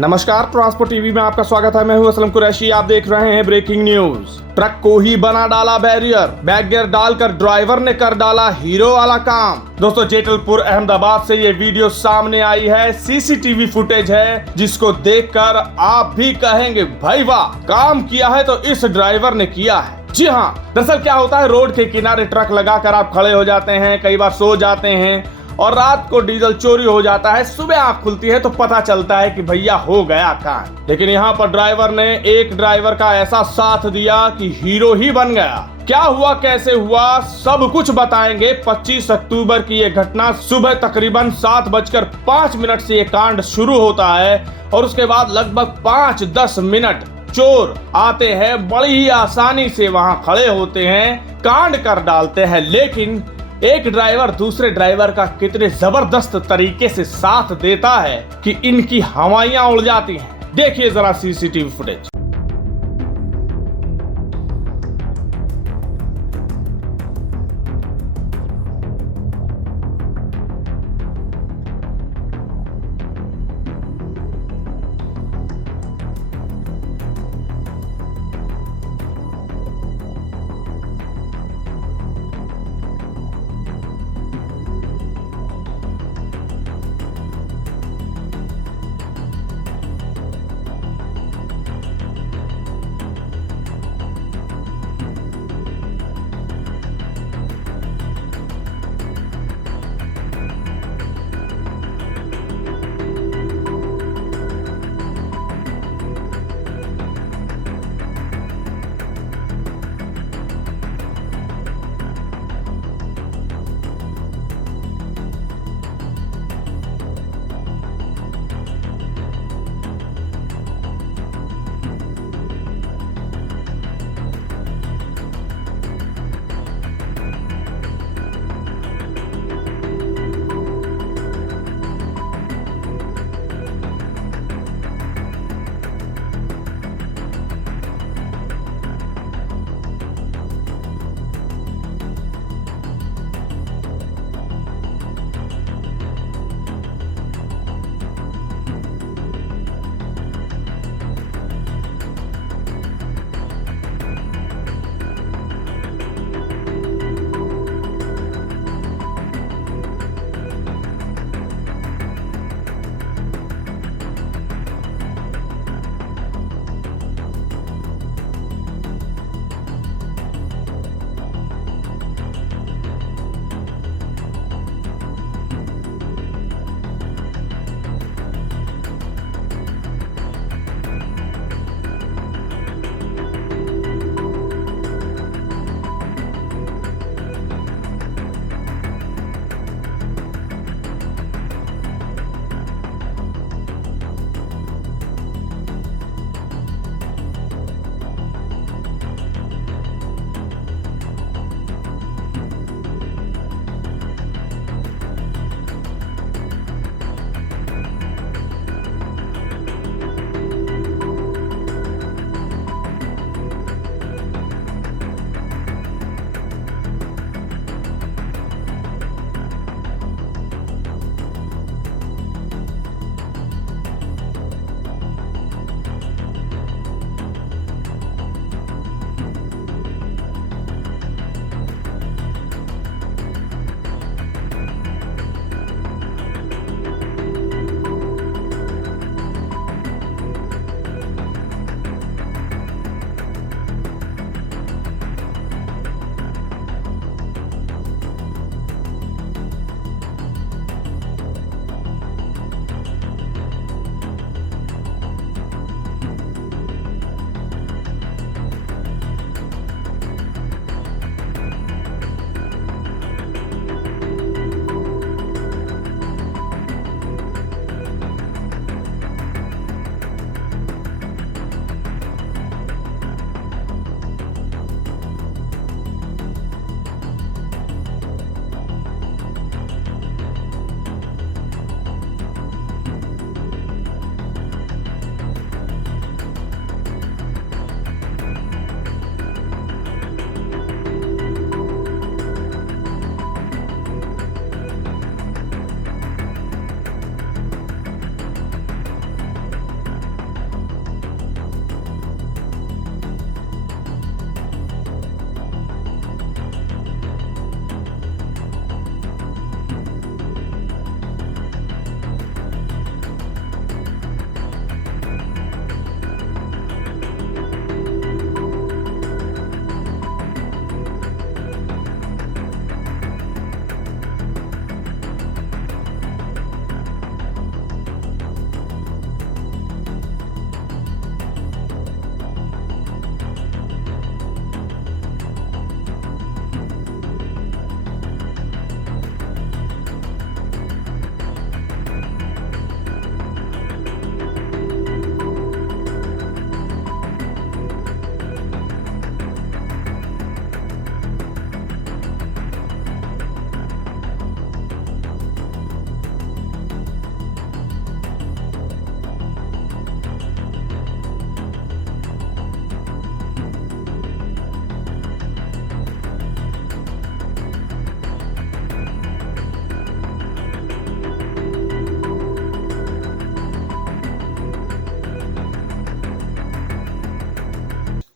नमस्कार, transport TV में आपका स्वागत है। मैं हूं असलम कुरैशी। आप देख रहे हैं ब्रेकिंग न्यूज। ट्रक को ही बना डाला बैरियर, बैक गियर डालकर ड्राइवर ने कर डाला हीरो वाला काम। दोस्तों, जेतलपुर अहमदाबाद से ये वीडियो सामने आई है। सीसीटीवी फुटेज है जिसको देखकर आप भी कहेंगे भाई वाह, काम किया है तो इस ड्राइवर ने किया है। जी हाँ, दरअसल क्या होता है, रोड के किनारे ट्रक लगाकर आप खड़े हो जाते हैं, कई बार सो जाते हैं और रात को डीजल चोरी हो जाता है। सुबह आंख खुलती है तो पता चलता है कि भैया हो गया काम। लेकिन यहाँ पर ड्राइवर ने एक ड्राइवर का ऐसा साथ दिया कि हीरो ही बन गया। क्या हुआ, कैसे हुआ, सब कुछ बताएंगे। 25 अक्टूबर की ये घटना, सुबह तकरीबन 7:05 से ये कांड शुरू होता है और उसके बाद लगभग 5-10 मिनट चोर आते हैं, बड़ी ही आसानी से वहां खड़े होते हैं, कांड कर डालते हैं। लेकिन एक ड्राइवर दूसरे ड्राइवर का कितने जबरदस्त तरीके से साथ देता है कि इनकी हवाइयां उड़ जाती हैं। देखिए जरा सीसीटीवी फुटेज।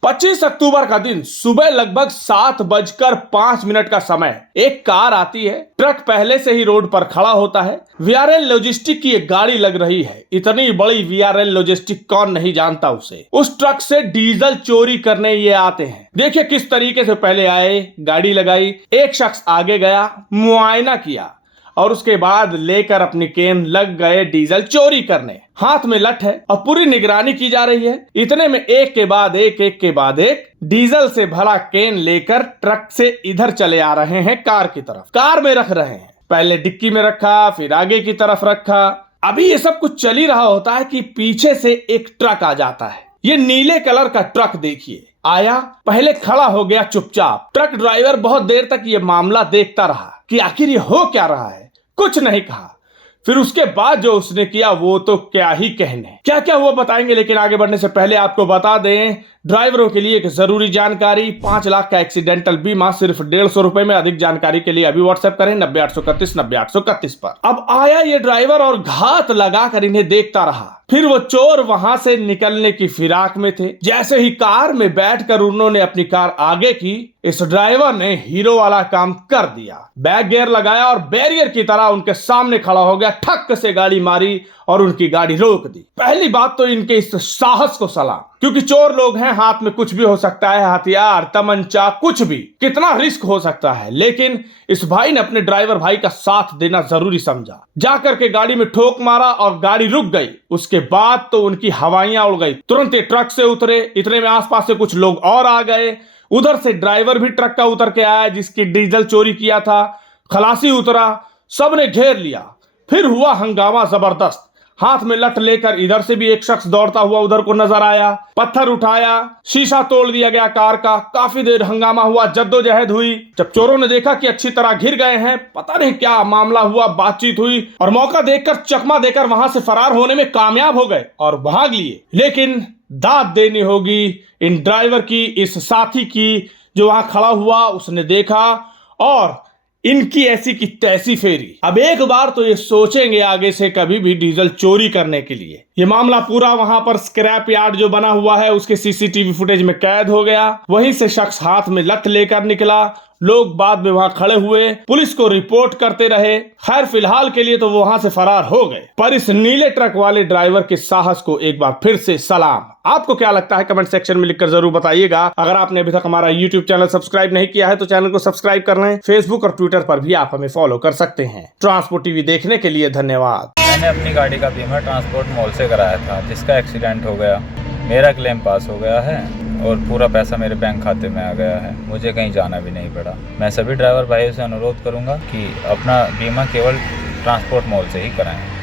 25 अक्टूबर का दिन सुबह लगभग 7:05 का समय एक कार आती है। ट्रक पहले से ही रोड पर खड़ा होता है। वीआरएल लॉजिस्टिक की एक गाड़ी लग रही है। इतनी बड़ी वीआरएल लॉजिस्टिक कौन नहीं जानता उसे। उस ट्रक से डीजल चोरी करने ये आते हैं। देखिए किस तरीके से पहले आए, गाड़ी लगाई, एक शख्स आगे गया, मुआयना किया और उसके बाद लेकर अपनी केन लग गए डीजल चोरी करने। हाथ में लठ है और पूरी निगरानी की जा रही है। इतने में एक के बाद एक डीजल से भरा केन लेकर ट्रक से इधर चले आ रहे हैं कार की तरफ। कार में रख रहे हैं, पहले डिक्की में रखा, फिर आगे की तरफ रखा। अभी ये सब कुछ चल ही रहा होता है कि पीछे से एक ट्रक आ जाता है। ये नीले कलर का ट्रक देखिए आया, पहले खड़ा हो गया चुपचाप। ट्रक ड्राइवर बहुत देर तक ये मामला देखता रहा कि आखिर ये हो क्या रहा है, कुछ नहीं कहा। फिर उसके बाद जो उसने किया वो तो क्या ही कहने। क्या क्या हुआ बताएंगे, लेकिन आगे बढ़ने से पहले आपको बता दें ड्राइवरों के लिए एक जरूरी जानकारी। 5 लाख का एक्सीडेंटल बीमा सिर्फ 150 रुपए में। अधिक जानकारी के लिए अभी व्हाट्सएप करें 90-831-90-831 पर। अब आया ये ड्राइवर और घात लगाकर इन्हें देखता रहा। फिर वो चोर वहां से निकलने की फिराक में थे। जैसे ही कार में बैठकर उन्होंने अपनी कार आगे की, इस ड्राइवर ने हीरो वाला काम कर दिया। बैक गियर लगाया और बैरियर की तरह उनके सामने खड़ा हो गया। ठक से गाड़ी मारी और उनकी गाड़ी रोक दी। पहली बात तो इनके इस साहस को सलाम, क्योंकि चोर लोग हैं, हाथ में कुछ भी हो सकता है, हथियार, तमंचा, कुछ भी, कितना रिस्क हो सकता है। लेकिन इस भाई ने अपने ड्राइवर भाई का साथ देना जरूरी समझा। जाकर के गाड़ी में ठोक मारा और गाड़ी रुक गई। उसके बाद तो उनकी हवाइयां उड़ गई। तुरंत ट्रक से उतरे। इतने में आसपास से कुछ लोग और आ गए। उधर से ड्राइवर भी ट्रक का उतर के आया जिसकी डीजल चोरी किया था। खलासी उतरा, सबने घेर लिया। फिर हुआ हंगामा जबरदस्त। हाथ में लठ लेकर इधर से भी एक शख्स दौड़ता हुआ उधर को नजर आया। पत्थर उठाया, शीशा तोड़ दिया गया कार का। काफी देर हंगामा हुआ, जद्दोजहद हुई। जब चोरों ने देखा कि अच्छी तरह घिर गए हैं, पता नहीं क्या मामला हुआ, बातचीत हुई और मौका देखकर चकमा देकर वहां से फरार होने में कामयाब हो गए और भाग लिए। लेकिन दाद देनी होगी इन ड्राइवर की, इस साथी की जो वहां खड़ा हुआ। उसने देखा और इनकी ऐसी की तैसी फेरी। अब एक बार तो ये सोचेंगे आगे से कभी भी डीजल चोरी करने के लिए। ये मामला पूरा वहां पर स्क्रैप यार्ड जो बना हुआ है उसके सीसीटीवी फुटेज में कैद हो गया। वहीं से शख्स हाथ में लठ लेकर निकला। लोग बाद में वहां खड़े हुए, पुलिस को रिपोर्ट करते रहे। खैर फिलहाल के लिए तो वो वहां से फरार हो गए। पर इस नीले ट्रक वाले ड्राइवर के साहस को एक बार फिर से सलाम। आपको क्या लगता है कमेंट सेक्शन में लिखकर जरूर बताइएगा। अगर आपने अभी तक हमारा यूट्यूब चैनल सब्सक्राइब नहीं किया है तो चैनल को सब्सक्राइब कर लें। फेसबुक और ट्विटर पर भी आप हमें फॉलो कर सकते हैं। ट्रांसपोर्ट टीवी देखने के लिए धन्यवाद। मैंने अपनी गाड़ी का बीमा ट्रांसपोर्ट मॉल से कराया था, जिसका एक्सीडेंट हो गया। मेरा क्लेम पास हो गया है और पूरा पैसा मेरे बैंक खाते में आ गया है। मुझे कहीं जाना भी नहीं पड़ा। मैं सभी ड्राइवर भाइयों से अनुरोध करूंगा कि अपना बीमा केवल ट्रांसपोर्ट मॉल से ही कराएं।